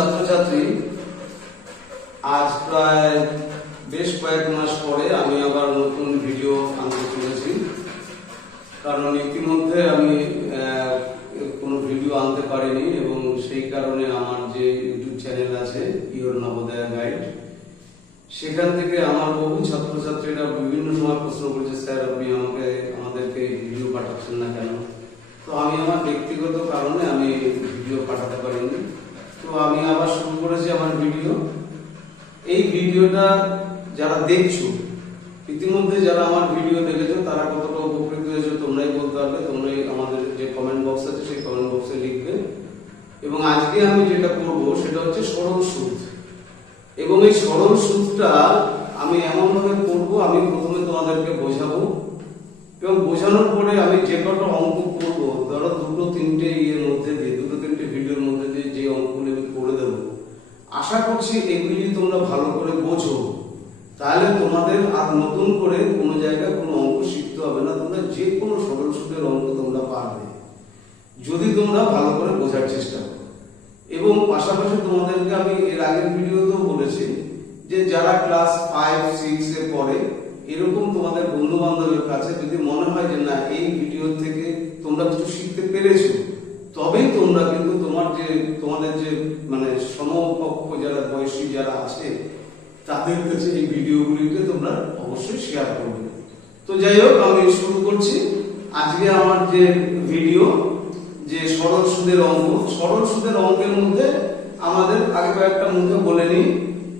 ছাত্রছাত্রী, আজ প্রায় বেশ কয়েক মাস পরে আমি আবার নতুন ভিডিও আনতে চলেছি। কারণ ইতিমধ্যে আমি কোনো ভিডিও আনতে পারিনি এবং সেই কারণে আমার যে ইউটিউব চ্যানেল আছে ইওর নবোদয় গাইড, সেখান থেকে আমার বহু ছাত্রছাত্রীরা বিভিন্ন সময় প্রশ্ন করেছে, স্যার আপনি আমাদেরকে ভিডিও পাঠাচ্ছেন না কেন? তো আমি আমার ব্যক্তিগত কারণে আমি ভিডিও পাঠাতে পারিনি। তো আমি আবার শুরু করেছি আমার ভিডিও। এই ভিডিওটা যারা দেখছো, ইতিমধ্যে যারা আমার ভিডিও দেখেছো তারা কতটা উপকৃত হয়েছে তোমরাই বলতে পারবে। তোমরাই আমাদের যে কমেন্ট বক্স আছে সেই কমেন্ট বক্সে লিখবে। এবং আজকে আমি যেটা করব সেটা হচ্ছে সরল সুদ। এবং এই সরল সুদটা আমি এমনভাবে করবো, আমি প্রথমে তোমাদেরকে বোঝাবো এবং বোঝানোর পরে আমি যে কটা অঙ্ক করবো, ধরো দুটো তিনটে ভিডিওর মধ্যে দিয়ে যে অঙ্কগুলো আমি করে দেবো, আশা করছি এগুলি তোমরা ভালো করে বোঝো। তাহলে তোমাদের আর নতুন করে কোনো জায়গায় কোনো অঙ্ক শিখতে হবে না। তোমরা যে কোনো সরল সুদের অঙ্ক তোমরা পারবে যদি তোমরা ভালো করে বোঝার চেষ্টা করো। এবং পাশাপাশি তোমাদেরকে আমি এর আগের ভিডিওতেও বলেছি যে যারা ক্লাস 5-6 এ পড়ে, এরকম তোমাদের বন্ধু বান্ধবের কাছে যদি মনে হয় যে না এই ভিডিও থেকে তোমরা কিছু শিখতে পেরেছো, তবেই তোমরা কিন্তু তোমাদের যে মানে সমকক্ষ যারা বয়সী যারা আছে তাদের কাছে এই ভিডিওগুলিকে তোমরা অবশ্যই শেয়ার করবে। তো যাই হোক, আমি শুরু করছি আজকে আমার যে ভিডিও, যে সরল সুদের অঙ্ক। সরল সুদের অঙ্কের মধ্যে আমাদের আগে কয়েকটা মুখে বলে নিই।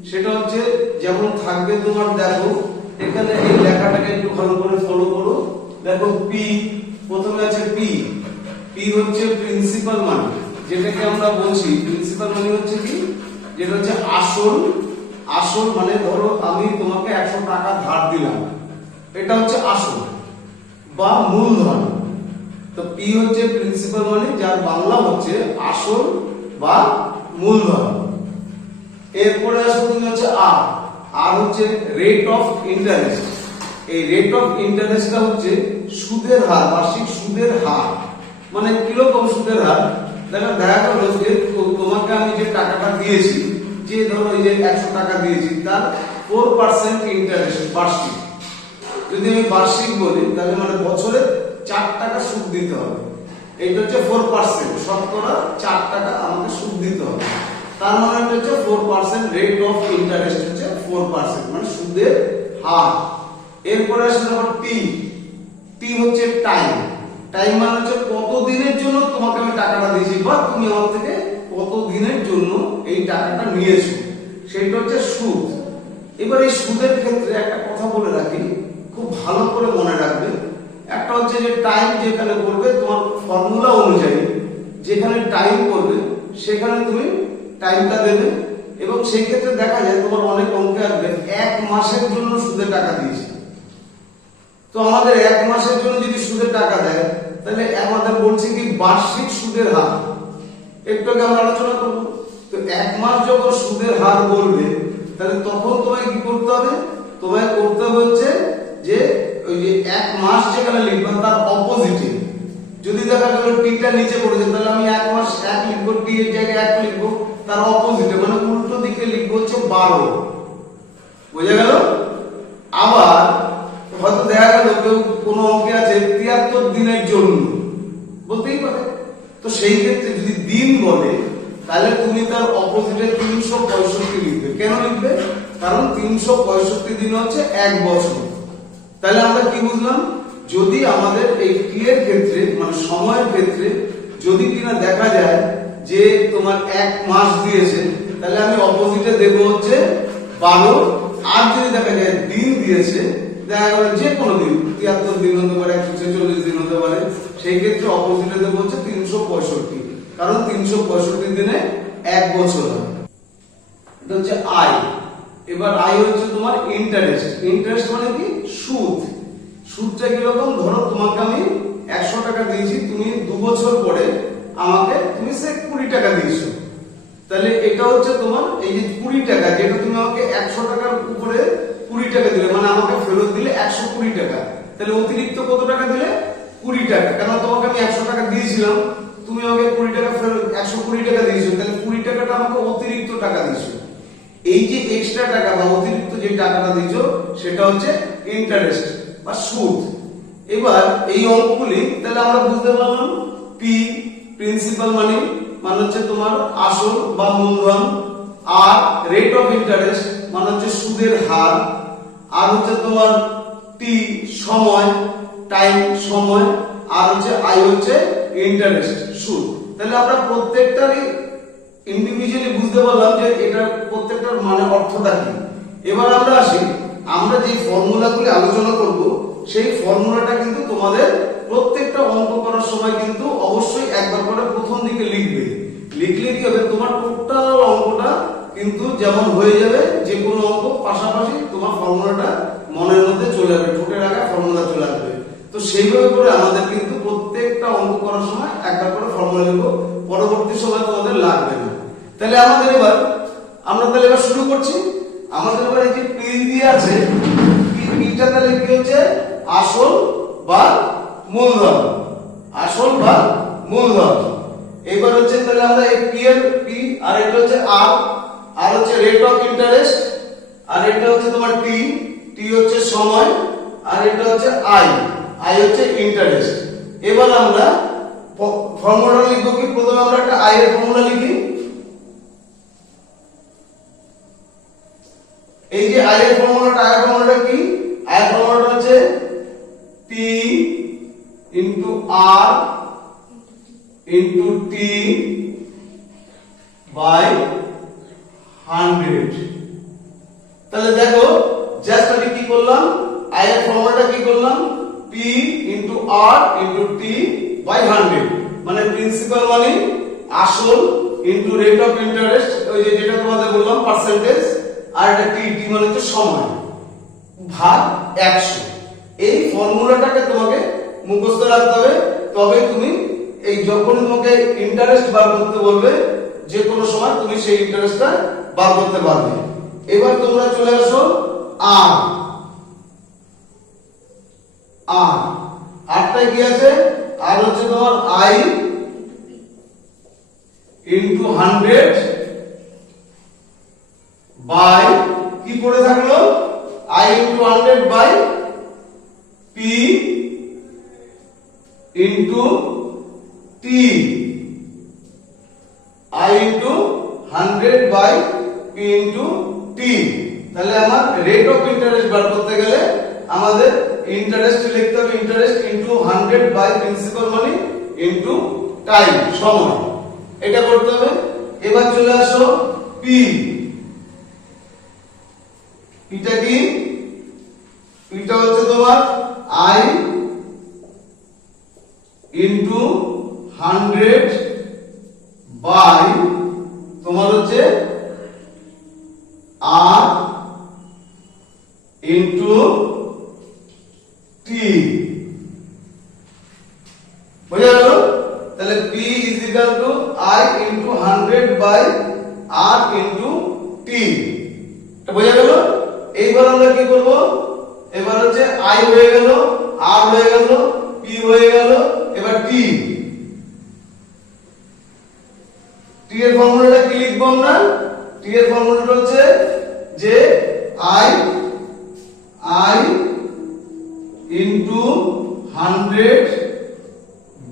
সেটা হচ্ছে যেমন থাকবে তোমার, দেখো এখানে এই লেখাটাকে একটু ভালো করে ফলো করো। দেখো পি, প্রথমে আছে পি। পি হচ্ছে প্রিন্সিপাল মানি, যেটাকে আমরা বলছি প্রিন্সিপাল মানি হচ্ছে কি, যেটা হচ্ছে আসল। আসল মানে ধরো আমি তোমাকে 100 টাকা ধার দিলাম, এটা হচ্ছে আসল বা মূলধন। তো পি হচ্ছে প্রিন্সিপাল মানি, যার বাংলা হচ্ছে আসল বা মূলধন। এরপরে আসবে তুমি হচ্ছে আর। আর হচ্ছে রেট অফ ইন্টারেস্ট। এই রেট অফ ইন্টারেস্টটা হচ্ছে সুদের হার, বার্ষিক সুদের হার। মানে কিরকম সুদের হার? দেখা গেল যে তোমাকে আমি যে টাকাটা দিয়েছি, যে ধরো এই যে 100 টাকা দিয়েছি, তার 4% ইন্টারেস্ট বার্ষিক। যদি আমি বার্ষিক বলি তাহলে মানে বছরে 4 টাকা সুদ দিতে হবে। এইটা হচ্ছে 4%, শতকরা 4 টাকা আমাকে সুদ দিতে হবে। তার মানে হচ্ছে 4% রেট অফ ইন্টারেস্ট হচ্ছে 4%, মানে সুদের হার। এরপরে আসলে আবার টি। টি হচ্ছে টাইম। টাইম মানে হচ্ছে কত দিনের জন্য তোমাকে আমি টাকাটা দিয়েছি বা তুমি আমার থেকে কত দিনের জন্য এই টাকাটা নিয়েছো, সেটা হচ্ছে সুদ। এবার এই সুদের ক্ষেত্রে একটা কথা বলে রাখি, খুব ভালো করে মনে রাখবে। একটা হচ্ছে যে টাইম যেখানে করবে তোমার ফর্মুলা অনুযায়ী, যেখানে টাইম করবে সেখানে তুমি টাইমটা দেবে। এবং সেই ক্ষেত্রে দেখা যায় তোমার অনেক অঙ্কে আসবে 1 মাসের জন্য সুদের টাকা দিয়েছে। তো আমাদের 1 মাসের জন্য যদি সুদের টাকা দেয়, তাহলে আমাদের বলছে কি বার্ষিক সুদের হার। একটু আগে আমরা আলোচনা করব। তো 1 মাস যখন সুদের হার বলবে, তাহলে তখন তোমায় কি করতে হবে? তোমায় করতে হবে হচ্ছে যে ওই যে 1 মাস যেখানে লিখবে তার অপোজিটে, যদি দেখা গেল টিটা নিচে পড়েছে, তাহলে আমি 1 মাস 1 লিখবো, টি এর জায়গায় 1 লিখবো, তার অপোজিটে মানে উল্টো দিকে লিখবো হচ্ছে 12। বুঝা গেল? আবার হয়তো দেখা গেল কেউ কোনো অঙ্কে আছে 73 দিনের জন্য, বলতেই পারে। তো সেই ক্ষেত্রে যদি দিন বলে, তাহলে তুমি তার অপোজিটে 365 লিখবে। কেন লিখবে? কারণ 365 দিন হচ্ছে 1 বছর। তাহলে আমরা কি বুঝলাম? যদি আমাদের এই টি এর ক্ষেত্রে মানে সময়ের ক্ষেত্রে যদি কিনা দেখা যায় যে তোমার 1 মাস দিয়েছে, তাহলে আমি অপোজিটে দেব হচ্ছে 12। আর যদি দেখা যায় দিন দিয়েছে, দেখা গেল যে কোনো দিন 73 দিন হতে পারে, 146 দিন হতে পারে, সেই ক্ষেত্রে অপোজিটে দেব হচ্ছে 365, কারণ 365 দিনে 1 বছর হয়। এটা হচ্ছে আই। এবার আই হচ্ছে তোমার ইন্টারেস্ট। ইন্টারেস্ট মানে কি? সুদ। সুদটা কিরকম? ধরো তোমাকে আমি 100 টাকা দিয়েছি, তুমি 2 বছর পরে আমাকে তুমি সে 20 টাকা দিয়েছো, তাহলে এটা হচ্ছে তোমার এই যে 20 টাকা, যেটা তুমি আমাকে 100 টাকার উপরে 20 টাকা দিলে, মানে আমাকে ফেরত দিলে 120 টাকা। তাহলে অতিরিক্ত কত টাকা দিলে? 20 টাকা। কারণ তোমাকে আমি 100 টাকা দিয়েছিলাম, তুমি আমাকে 20 টাকা ফেরত 120 টাকা দিয়েছো, তাহলে 20 টাকাটা একটা আমাকে অতিরিক্ত টাকা দিছো। এই যে এক্সট্রা টাকা বা অতিরিক্ত যে টাকাটা দিছো সেটা হচ্ছে ইন্টারেস্ট বা সুদ। এবার এই অঙ্কগুলি তাহলে আমরা বুঝতে পারলাম, পি প্রিন্সিপাল মানি মানে হচ্ছে তোমার আসল বা মূলধন, আর রেট অফ ইন্টারেস্ট মানে হচ্ছে সুদের হার, আর হচ্ছে তোমার টি সময়, টাইম সময়, আর হচ্ছে আই হচ্ছে ইন্টারেস্ট সুদ। তাহলে আমরা প্রত্যেকটারই ইন্ডিভিজুয়ালি বুঝতে পারলাম যে এটা প্রত্যেকটার মানে অর্থটা কি। এবার আমরা আসি, আমরা যে ফর্মুলাগুলি আলোচনা করব সেই ফর্মুলাটা কিন্তু তোমাদের প্রত্যেকটা অঙ্ক করার সময় কিন্তু অবশ্যই একবার করে প্রথম দিকে লিখবে। লিখলে কি হবে, তোমার টোটাল অঙ্কটা কিন্তু যেমন হয়ে যাবে, যে কোনো অঙ্ক পাশাপাশি তোমার ফর্মুলাটা মনের মধ্যে চলে আসবে, ঠোঁটের আগে ফর্মুলা চলে আসবে। তো সেইভাবে করে আমাদের কিন্তু প্রত্যেকটা অঙ্ক করার সময় একবার করে ফর্মুলা লিখবো, পরবর্তী সময় তোমাদের লাগবে না। তাহলে আমাদের এবার আমরা তাহলে এবার শুরু করছি। আমাদের এবার এই যে পি দিয়ে আছে, পিটা তাহলে কি হচ্ছে আসল বা মূলধন, আসল বা মূলধন। এবার হচ্ছে তাহলে আমরা এই পি এর পি, আর এটা হচ্ছে আর হচ্ছে রেট অফ ইন্টারেস্ট, আর এটা হচ্ছে তোমার টি, টি হচ্ছে সময়, আর এটা হচ্ছে আই হচ্ছে ইন্টারেস্ট। এবার আমরা ফর্মুলা লিখবো কি, প্রথমে আমরা একটা আই এর ফর্মুলা লিখি। এই যে আই এর ফর্মুলাটা কি, আই এর ফর্মুলাটা হচ্ছে P into R into T by 100। তাহলে দেখো জাস্ট আমি কি করলাম, আই এর ফর্মুলাটা কি করলাম, P into R into T by 100, মানে প্রিন্সিপাল মানি আসল ইনটু রেট অফ ইন্টারেস্ট, ওই যে যেটা তোমাদের বললাম পার্সেন্টেজ, আর এটা টি মানে হচ্ছে সময়, ভাগ 100। এই ফর্মুলাটাকে তোমাকে মুখস্থ রাখতে হবে, তবে তুমি এই যখন তোমাকে ইন্টারেস্ট বার করতে বলবে যে কোনো সময় তুমি সেই ইন্টারেস্টটা বার করতে পারবে। এবার তোমরা চলে আসো আরটা কি আছে, আর হচ্ছে তোমার আই ইনটু 100 বাই কি পড়ে থাকলো, I into 100 by P into T, I into 100 by P into T. তাহলে আমার রেট অফ ইন্টারেস্ট বার করতে গেলে আমাদের ইন্টারেস্ট লিখতে হবে, interest into 100 by principal money into time সময়, এটা করতে হবে। এবার চলে আসো পি, এটা কি, এটা হচ্ছে তোমার আই ইনটু 100 বাই তোমার হচ্ছে আর ইনটু টি, বুঝা গেল? তাহলে P is equal to I into 100 by R into T, এটা বোঝা গেল? এইবার আমরা কি করব, এবার হচ্ছে আই হয়ে গেল, আর হয়ে গেল, পি হয়ে গেল, এবার টি। টি এর ফর্মুলাটা কি লিখবো আমরা, টি এর ফর্মুলাটা হচ্ছে যে আই ইনটু 100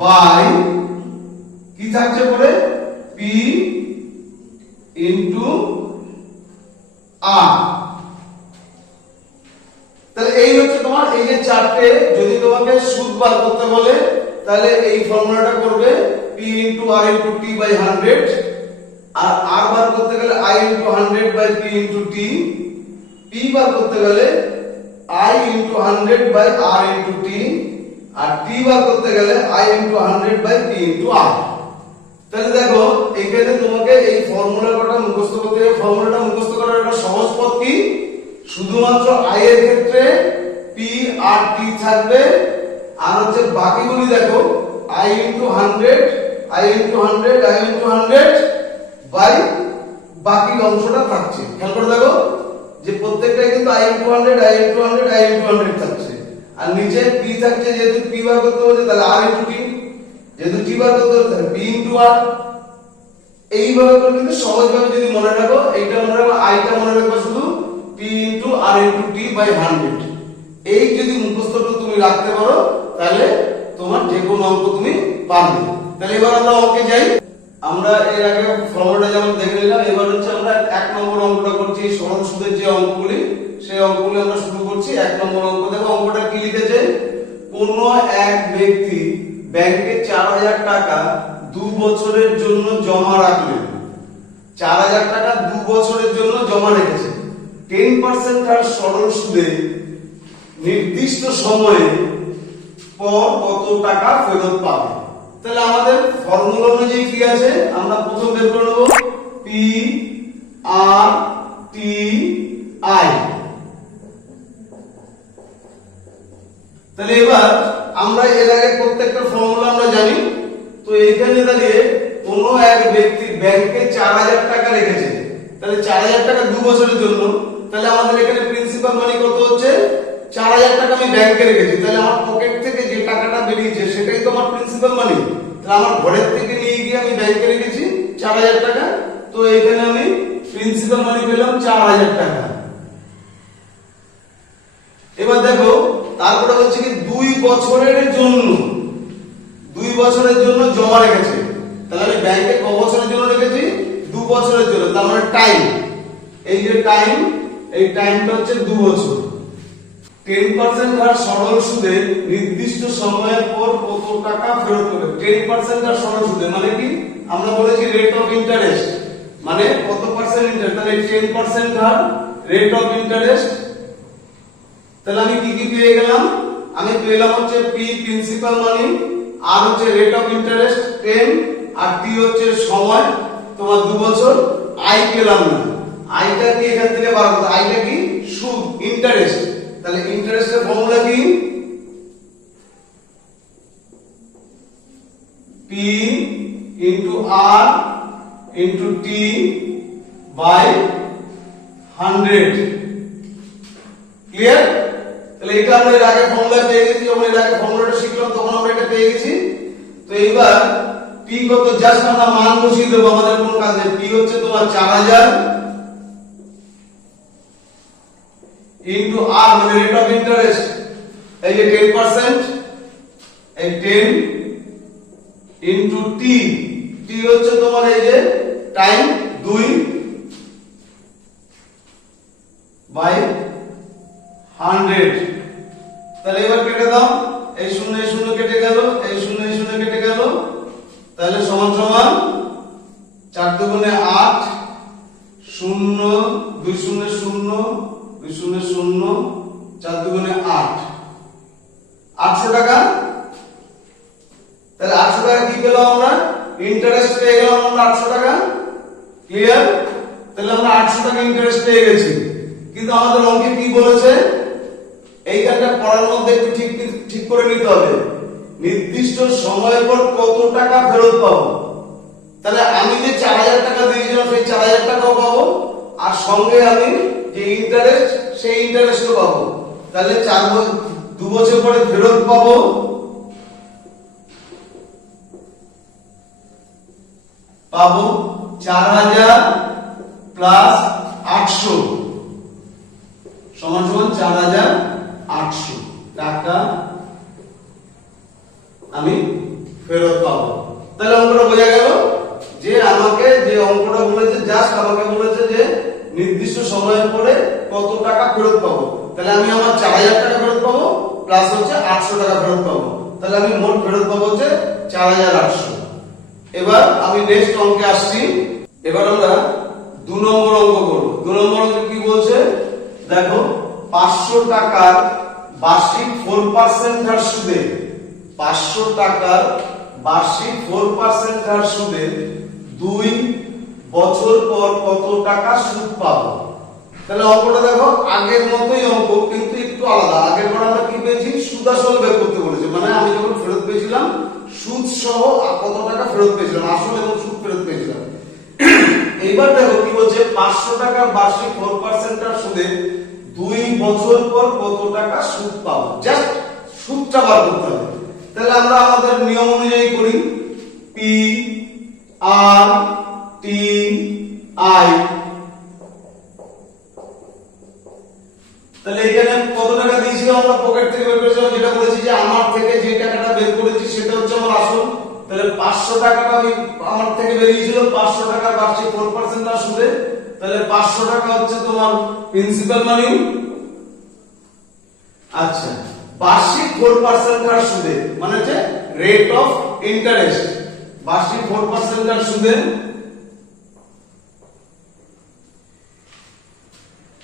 বাই কি থাকছে পরে পি ইনটু আর। তাহলে এই হচ্ছে তোমার এই যে চারটে, যদি তোমাকে সুদ বার করতে বলে তাহলে এই ফর্মুলাটা করবে P into R into T by 100, আর আর বার করতে গেলে I into 100 by P into T, P বার করতে গেলে I into 100 by R into T, আর টি বার করতে গেলে I into 100 by P into R. তাহলে দেখো এখানে তোমাকে এই ফর্মুলাটা মুখস্থ করতে হবে। ফর্মুলাটা মুখস্থ করার একটা সহজ পথ কি, শুধুমাত্র আই এর ক্ষেত্রে পি আর টি থাকবে, আর হচ্ছে বাকিগুলি দেখো I into 100 I into 100 I into 100 by বাকি অংশটা থাকছে। খেয়াল করে দেখো যে প্রত্যেকটাই কিন্তু I into 100 I into 100 I into 100 থাকছে, আর নিচে পি থাকছে, যেহেতু পি বার করতে বলছে তাহলে আর ইনটু টি, যেহেতু টি বার করতে বলছে তাহলে পি ইনটু আর। এইভাবে করে কিন্তু সহজভাবে যদি মনে রাখো, এইটা মনে রাখো, আইটা মনে রাখবে শুধু p into r into t by 100। এই যদি মুখস্থটা তুমি রাখতে পারো তাহলে তোমার যে কোনো অঙ্ক তুমি পারবে। তাহলে এবার আমরা অঙ্কে যাই। আমরা এর আগে ফর্মুলাটা যেমন দেখে নিলাম, এবার হচ্ছে আমরা 1 নম্বর অঙ্কটা করছি। সরল সুদের যে অঙ্কগুলি, সেই অঙ্কগুলি আমরা শুরু করছি। 1 নম্বর অঙ্ক দেখো, অঙ্কটা কি লিখেছে? কোন এক ব্যক্তি ব্যাংকে 4000 টাকা 2 বছরের জন্য জমা রাখলেন। 4000 টাকা 2 বছরের জন্য জমা রেখেছে। 10% হার সরল সুদে নির্দিষ্ট সময়ে পর কত টাকা ফেরত পাবে। তাহলে আমাদের ফর্মুলা অনুযায়ী কি আছে, আমরা প্রথম বের করে নেব P R T I। তাহলে এবার আমরা এর আগে প্রত্যেকটা ফর্মুলা আমরা জানি। তো এইখানে দাঁড়িয়ে কোন এক ব্যক্তি ব্যাংকে 4000 টাকা রেখেছে, তাহলে 4000 টাকা 2 বছরের জন্য, তাহলে আমাদের এখানে প্রিন্সিপাল মানি কত হচ্ছে? 4000 টাকা আমি ব্যাংকে রেখেছি, তাহলে আমার পকেট থেকে যে টাকাটা বেরিয়েছে সেটাই তো আমার প্রিন্সিপাল মানি। তাহলে আমার ঘরের থেকে নিয়ে গিয়ে আমি ব্যাংকে রেখেছি 4000 টাকা, তো এখানে আমি প্রিন্সিপাল মানি পেলাম 4000 টাকা। এবার দেখো তারপরে হচ্ছে কি 2 বছরের জন্য, 2 বছরের জন্য জমা রেখেছে। তাহলে আমি ব্যাংকে ক বছরের জন্য রেখেছি? 2 বছরের জন্য। তার মানে টাইম, এই যে টাইম, এই টাইমটা হচ্ছে 2 বছর। 10% হার সরল সুদে নির্দিষ্ট সময়ের পর কত টাকা ফেরত পাবে। 10% হার সরল সুদে মানে কি? আমরা বলেছি রেট অফ ইন্টারেস্ট, মানে কত পার্সেন্ট ইন্টারেস্ট। তাহলে 10% হার রেট অফ ইন্টারেস্ট। তাহলে আমি কি কি পেয়ে গেলাম? আমি পেলাম হচ্ছে P প্রিন্সিপাল মানি, আর হচ্ছে রেট অফ ইন্টারেস্ট 10, আর T হচ্ছে সময় তোমার 2 বছর। আই পেলাম না, আইটা কি এখান থেকে বার করতে? আইটা কি? সুদ, ইন্টারেস্ট। তাহলে ইন্টারেস্টের ফর্মুলা কি? P into R into T by 100। Clear? তাহলে এটা আমরা এর আগে ফর্মুলা পেয়ে গেছি, যখন এর আগে ফর্মুলাটা শিখলাম তখন আমরা এটা পেয়ে গেছি। তো এইবার P কত, জাস্ট আমরা মান বসিয়ে দেব, আমাদের কোন কাজ নেই। P হচ্ছে তোমার 4000 ইনটু R মানে রেট অফ ইন্টারেস্ট, এই যে 10%, এই 10 ইনটু T, T হচ্ছে তোমার এই যে টাইম 2 বাই 100। তাহলে এবার কেটে দাও, এই 0 এই 0 কেটে গেল, এই 0 এই 0 কেটে গেল, তাহলে সমান সমান 4 দুগুণে 8, 0 2 0 0 2 0 0, 4 দুগুণে 8, 800 টাকা। তাহলে 800 টাকা কি পেলাম আমরা? ইন্টারেস্ট পেয়ে গেলাম আমরা 800 টাকা। ক্লিয়ার? তাহলে আমরা 800 টাকা ইন্টারেস্ট পেয়ে গেছি। কিন্তু আমাদের অঙ্কে কি বলেছে? এইখানটা পড়ার মধ্যে একটু ঠিক করে নিতে হবে, নির্দিষ্ট সময়ের পর কত টাকা ফেরত পাবো। তাহলে আমি যে 4000 টাকা দিয়েছিলাম সেই 4000 টাকাও পাবো, আর সঙ্গে আমি যে ইন্টারেস্ট সেই ইন্টারেস্টও পাবো। তাহলে 2 বছর পরে ফেরত পাবো 4000 প্লাস 800 সমান সমান 4800 টাকা আমি ফেরত পাবো। তাহলে অঙ্কটা বোঝা গেল যে আমাকে যে অঙ্কটা বলেছে, জাস্ট আমাকে বলেছে যে নির্দিষ্ট সময়ের পরে কত টাকা ফেরত পাবো। তাহলে আমি আমার 4000 টাকা ফেরত পাবো প্লাস হচ্ছে 800 টাকা ফেরত পাবো। তাহলে আমি মোট ফেরত পাবো হচ্ছে 4800। এবার আমি নেক্সট অঙ্কে আসছি। এবার আমরা 2 নম্বর অঙ্ক করব। 2 নম্বর অঙ্কে কি বলছে দেখো, 500 টাকার বার্ষিক 4% হার সুদে, 500 টাকার বার্ষিক 4% হার সুদে 2 বছর পর কত টাকা সুদ পাবো। তাহলে অঙ্কটা দেখো আগের মতোই অঙ্ক, কিন্তু একটু আলাদা। আগের বার আমরা কি পেয়েছি? সুদ আসল বের করতে বলেছে, মানে আমি যখন ফেরত পেয়েছিলাম সুদ সহ কত টাকা ফেরত পেয়েছিলাম, আসল এবং সুদ ফেরত পেয়েছিলাম। এইবার দেখো কি বলছে, 500 টাকার বার্ষিক 4% হার সুদে 2 বছর পর কত টাকা সুদ পাবো। জাস্ট সুদটা বার করতে হবে। তাহলে আমরা আমাদের নিয়ম অনুযায়ী করি, P R T T I. তাহলে এখানে কত টাকা দিয়েছিল আমরা পকেট থেকে বের করেছিলাম, যেটা বলেছি যে আমার থেকে যে টাকাটা বের করেছি সেটা হচ্ছে আমার আসল। তাহলে 500 টাকাটা আমি আমার থেকে বেরিয়েছিল 500 টাকা বার্ষিক 4% না সুদে। তাহলে 500 টাকা হচ্ছে তোমার প্রিন্সিপাল মানি। আচ্ছা, বার্ষিক 4% হার সুদে মানে হচ্ছে রেট অফ ইন্টারেস্ট, বার্ষিক 4% হার সুদে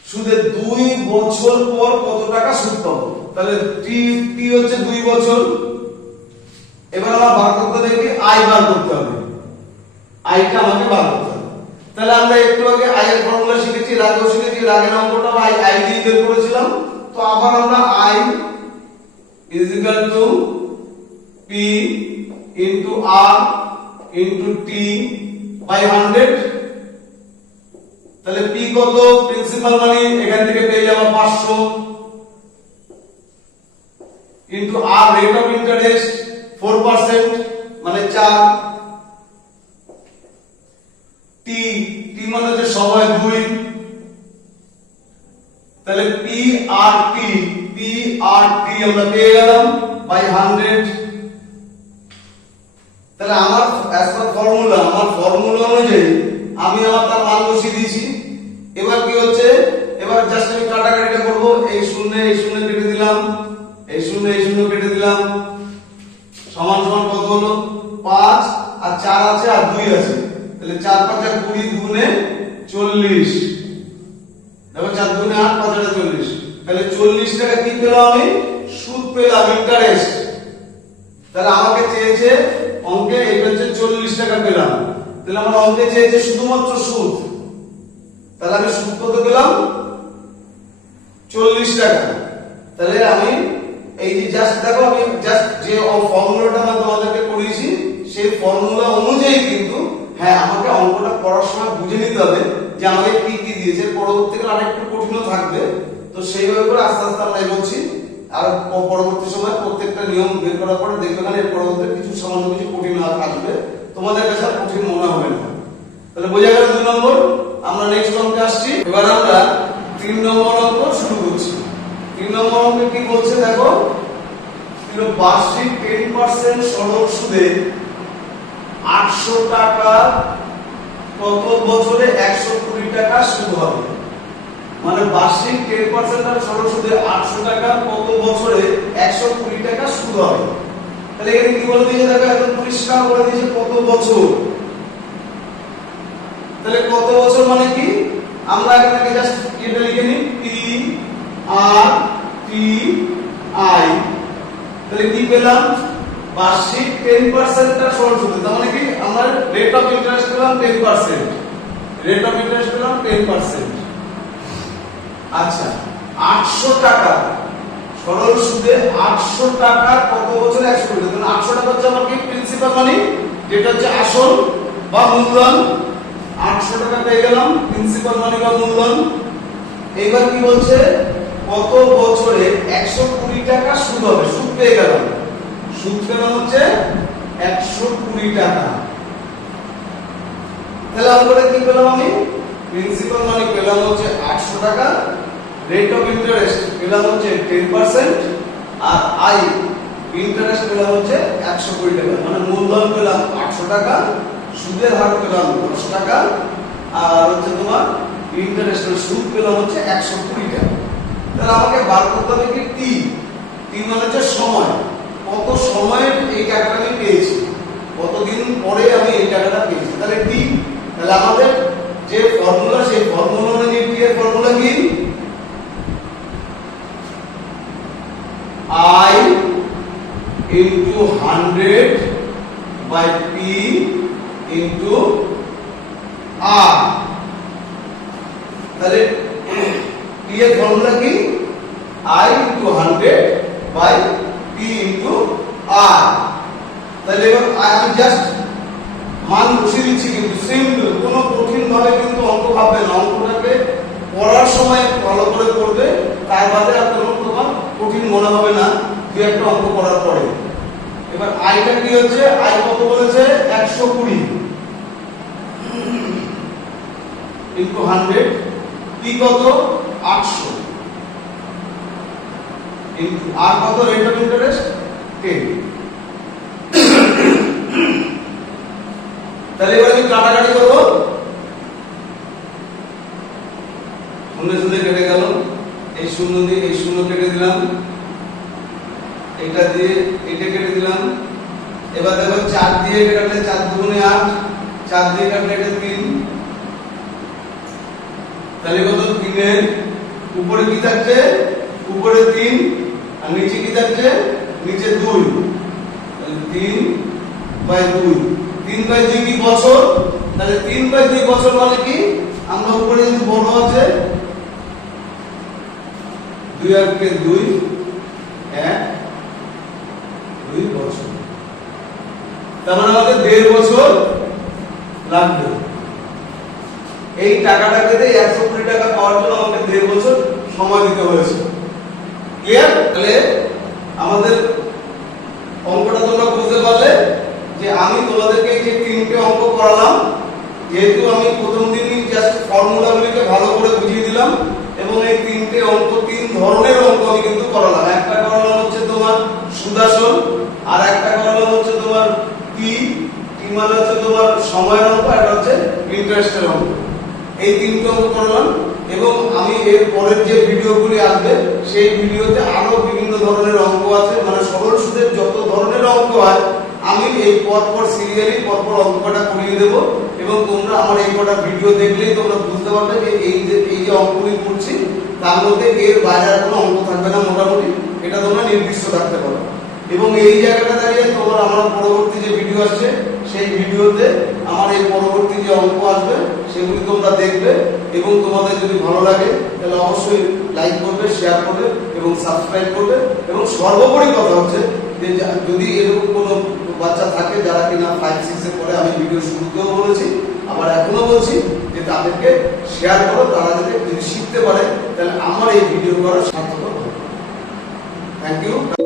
সুদে 2 বছর পর কত টাকা সুদ পাবো। তাহলে টি হচ্ছে 2 বছর। এবার আমার বার করতে হবে কি, আই বার করতে হবে, আইটা আমাকে বার করতে হবে। তাহলে আমরা একটু আগে আই এর ফর্মুলা শিখেছি, আগেও শিখেছি, আগের অঙ্কটা আই দিয়ে বের করেছিলাম। তো আবার আমরা I is equal to P into R into T by 100। তাহলে পি কত, প্রিন্সিপাল মানি এখান থেকে পেয়ে যাবো 500 into R rate of interest 4% মানে 4, টি টি মানে হচ্ছে সময় 2। তাহলে পি আর টি আমরা পেয়ে গেলাম বাই 100। তাহলে আমার অ্যাজ পার ফর্মুলা, আমার ফর্মুলা অনুযায়ী আমি আমার তার মান বসিয়ে দিয়েছি। এবার কি হচ্ছে, এবার জাস্ট আমি কাটাকাটিটা করব, এই শূন্য কেটে দিলাম, এই শূন্য কেটে দিলাম, সমান সমান কত হলো 5 আর 4 আছে আর 2 আছে। তাহলে 4 5 আর 20 দুগুণে 40। দেখো 4 দুগুণে 8 5 আর 40। তাহলে 40 টাকা কি পেলাম আমি, সুদ পেলাম, ইন্টারেস্ট। তাহলে আমাকে চেয়েছে অঙ্কে এটা হচ্ছে 40 টাকা পেলাম। তাহলে আমার অঙ্কে চেয়েছে শুধুমাত্র সুদ। তাহলে আমি সুদ কত পেলাম 40 টাকা। তাহলে আমি এই যে জাস্ট দেখো, আমি জাস্ট যে ফর্মুলাটা আমি তোমাদেরকে করিয়েছি সেই ফর্মুলা অনুযায়ী কিন্তু, হ্যাঁ আমাকে অঙ্কটা পড়ার সময় বুঝে নিতে হবে যে আমাকে কি কি দিয়েছে, পরবর্তীকালে আরেকটু কঠিনও থাকবে। তো সেইভাবে করে আস্তে আস্তে আমরা এগোচ্ছি। আর পরবর্তী সময় প্রত্যেকটা নিয়ম বের করার পরে দেখবে না এর পরবর্তী কিছু সামান্য কিছু কঠিন আসবে, তোমাদের কাছে আর কঠিন মনে হবে না। তাহলে বোঝা গেল 2 নম্বর। আমরা নেক্সট অঙ্কে আসছি। এবার আমরা 3 নম্বর অঙ্ক শুরু করছি। 3 নম্বর অঙ্কে কি বলছে দেখো, বার্ষিক 10% সরল সুদে 800 টাকা কত বছরে 120 টাকা সুদ হবে। মানে বার্ষিক 10% আর সরল সুদে 800 টাকা কত বছরে 120 টাকা সুদ হবে। তাহলে এখানে কি বলে দিয়েছে দেখো, একদম পরিষ্কার বলে দিয়েছে কত বছর। তাহলে কত বছর মানে কি, আমরা এখানে জাস্ট এটা লিখে নিই টি আর টি আই। তাহলে কি পেলাম, বার্ষিক 10% টা সরল সুদে, তার মানে কি আমরা রেট অফ ইন্টারেস্ট পেলাম 10%, রেট অফ ইন্টারেস্ট পেলাম 10%। আচ্ছা, 800 টাকা সরল সুদে 800 টাকা কত বছরে 120। তাহলে 800 টাকা হচ্ছে আমার কি প্রিন্সিপাল মানি, যেটা হচ্ছে আসল বা মূলধন। 800 টাকা পেয়ে গেলাম প্রিন্সিপাল মানি বা মূলধন। এইবার কি বলছে, কত বছরে 120 টাকা সুদ হবে। সুদ পেয়ে গেলাম, সুদ পেলাম হচ্ছে 120 টাকা। তাহলে আমরা কি পেলাম, আমি প্রিন্সিপাল মানি পেলাম হচ্ছে 800 টাকা, রেট অফ ইন্টারেস্ট পেলাম হচ্ছে 10% আর আই ইন্টারেস্ট পেলাম হচ্ছে 120 টাকা। মানে মূলধন পেলাম 800 টাকা, সুদের হার পেলাম 10 টাকা, আর হচ্ছে তোমার ইন্টারেস্ট সুদ পেলাম হচ্ছে 120 টাকা। তাহলে আমাকে বার করতে হবে কি টি। টি মানে হচ্ছে সময়, কত সময়ে এই টাকাটা আমি পেয়েছি, কতদিন পরে আমি এই টাকাটা পেয়েছি। তাহলে টি, তাহলে আমাদের যে ফর্মুলা সেই ফর্মুলা অনুযায়ী টি এর ফর্মুলা কি, I into 100 by P into R। তাহলে P এর ফর্মুলা কি, I into 100 by P into R। তাহলে এবার আমি জাস্ট মান বসিয়ে দিচ্ছি, কিন্তু সিম্পল, কোনো কঠিন ভাবে কিন্তু অঙ্ক ভাববে না। অঙ্কটাকে পড়ার সময় ভালো করে করবে, তার বাদে আর কোনো তোমার কঠিন মনে হবে না 2-1টা অঙ্ক করার পরে। এবার আইটা কি হচ্ছে, আই কত বলেছে 120। ইন্টু 100, পি কত 800, ইন্টু আর কত রেট অফ ইন্টারেস্ট 10। তাহলে এবার আমি কাটাকাটি করবো, শূন্য শূন্য কেটে গেল, এই শূন্য দিয়ে এই শূন্য কেটে দিলাম, এটা দিয়ে এটা কেটে দিলাম। এবার দেখো 4 দিয়ে কাটলে 4 দুগুণে 8, 4 দিয়ে কাটলে এটা 3, তাহলে কত 3 এর উপরে কি থাকছে, উপরে 3 আর নিচে কি থাকছে, নিচে 2, তাহলে 3/2, 3/2 কি বছর, তাহলে 3/2 বছর মানে কি, আমরা উপরে যদি বড় আছে 2 আর 2 1 2 বছর, তার মানে আমাদের 1.5 বছর লাগবে। এই টাকাটাকে দিয়ে 100 কোটি টাকা পাওয়ার জন্য আমাকে 1.5 বছর সময় দিতে হয়েছে। ক্লিয়ার? তাহলে আমাদের অঙ্কটা তোমরা বুঝতে পারলে যে আমি তোমাদেরকে যে 3টে অঙ্ক করালাম, যেহেতু আমি প্রথম দিনই জাস্ট ফর্মুলাগুলোকে ভালো করে বুঝিয়ে দিলাম এবং এই 3টে অঙ্ক 3 ধরনের অঙ্ক আমি কিন্তু করালাম। একটা করালাম হচ্ছে তোমার সুদাসন, আর একটা করালাম হচ্ছে তোমার টি মানে হচ্ছে তোমার সময়ের অঙ্ক, আর হচ্ছে ইন্টারেস্টের অঙ্ক। এই 3টে অঙ্ক করলাম এবং আমি এর পরের যে ভিডিওগুলি আসবে সেই ভিডিওতে আরো বিভিন্ন ধরনের অঙ্ক আছে, মানে সরল সুদের যত ধরনের অঙ্ক হয় আমি এই পরপর সিরিয়ালি পরপর অঙ্কটা করিয়ে দেব এবং তোমরা আমার এই কটা ভিডিও দেখলেই তোমরা বুঝতে পারবে যে এই যে অঙ্কগুলি করছি তার মধ্যে এর বাইরে আর কোনো অঙ্ক থাকবে না, মোটামুটি এটা তোমরা নির্দিষ্ট রাখতে পারো। এবং এই জায়গাটা দাঁড়িয়ে তোমার আমার পরবর্তী যে ভিডিও আসছে সেই ভিডিওতে আমার এই পরবর্তী যে অঙ্ক আসবে সেগুলি তোমরা দেখবে এবং তোমাদের যদি ভালো লাগে তাহলে অবশ্যই লাইক করবে, শেয়ার করবে এবং সাবস্ক্রাইব করবে। এবং সর্বোপরি কথা হচ্ছে যে যদি এরকম কোনো বাচ্চা থাকে যারা কিনা 5-6 এ পড়ে, আমি ভিডিও শুরুতেও বলেছি আবার এখনো বলছি যে তাদেরকে শেয়ার করো, তারা যদি শিখতে পারে তাহলে আমার এই ভিডিও করার সার্থক হবে। Thank you.